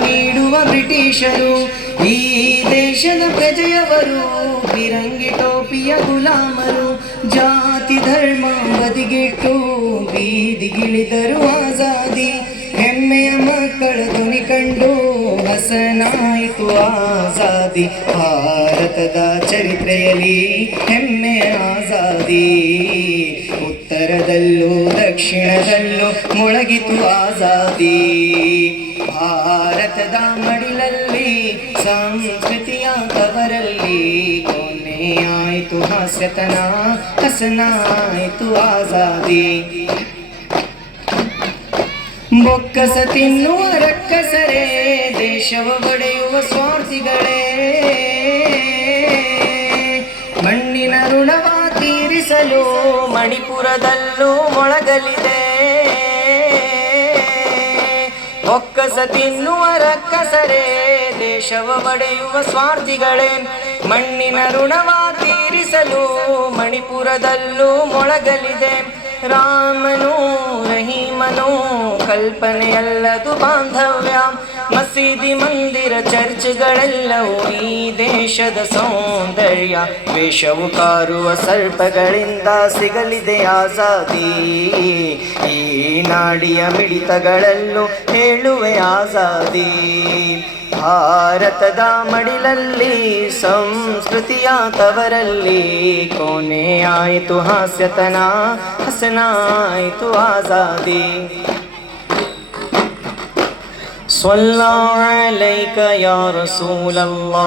ನೀಡುವ ಬ್ರಿಟಿಷರು. ಈ ದೇಶದ ಪ್ರಜೆಯವರು ಫಿರಂಗಿ ಟೋಪಿಯ ಗುಲಾಮರು. ಜಾತಿ ಧರ್ಮ ಬದಿಗಿಟ್ಟು ಬೀದಿಗಿಳಿದರು ಆಜಾದಿ. ಹೆಮ್ಮೆಯ ಮಕ್ಕಳ ಧ್ವನಿ ಕಂಡು ಹಸನಾಯಿತು ಆಜಾದಿ. ಭಾರತದ ಚರಿತ್ರೆಯಲ್ಲಿ ಹೆಮ್ಮೆಯ ಆಜಾದಿ. ಉತ್ತರದಲ್ಲೂ ದಕ್ಷಿಣದಲ್ಲೂ ಮೊಳಗಿತು ಆಜಾದಿ. ಭಾರತದ ಮಡಿಲಲ್ಲಿ ಸಂಸ್ಕೃತಿಯ ತವರಲ್ಲಿ ಕೊನೆಯಾಯಿತು ಹಾಸ್ಯತನ, ಹಸನಾಯಿತು ಆಜಾದಿ. ಬೊಕ್ಕಸ ತಿನ್ನುವ ರಕ್ಕಸರೇ, ದೇಶವ ಒಡೆಯುವ ಸ್ವಾರ್ಥಿಗಳೇ, ಮಣ್ಣಿನ ಋಣವ ತೀರಿಸಲು ಮಣಿಪುರದಲ್ಲೂ ಮೊಳಗಲಿದೆ. ಬೊಕ್ಕಸ ತಿನ್ನುವ ರಕ್ಕಸರೇ, ದೇಶವ ಒಡೆಯುವ ಸ್ವಾರ್ಥಿಗಳೇ, ಮಣ್ಣಿನ ಋಣವ ತೀರಿಸಲು ಮಣಿಪುರದಲ್ಲೂ ಮೊಳಗಲಿದೆ. ರಾಮನು ರಹೀಮನು ಕಲ್ಪನೆಯಲ್ಲದು ಬಾಂಧವ್ಯ. ಮಸೀದಿ ಮಂದಿರ ಚರ್ಚ್ಗಳೆಲ್ಲವೂ ಈ ದೇಶದ ಸೌಂದರ್ಯ. ವೇಷವು ಕಾರುವ ಸರ್ಪಗಳಿಂದ ಸಿಗಲಿದೆ ಆಜಾದಿ. ಈ ನಾಡಿಯ ಮಿಡಿತಗಳಲ್ಲೂ ಹೇಳುವೆ ಆಜಾದಿ. ಭಾರತದ ಮಡಿಲಲ್ಲಿ ಸಂಸ್ಕೃತಿಯ ತವರಲ್ಲಿ ಕೊನೆಯಾಯಿತು ಹಾಸ್ಯತನ, ಹಸನಾಯಿತು ಆಜಾದಿ. ಸ್ವಲ್ಲಲ್ಲಾಹು ಅಲೈಕ ಯಾ ರಸೂಲಲ್ಲಾಹ್.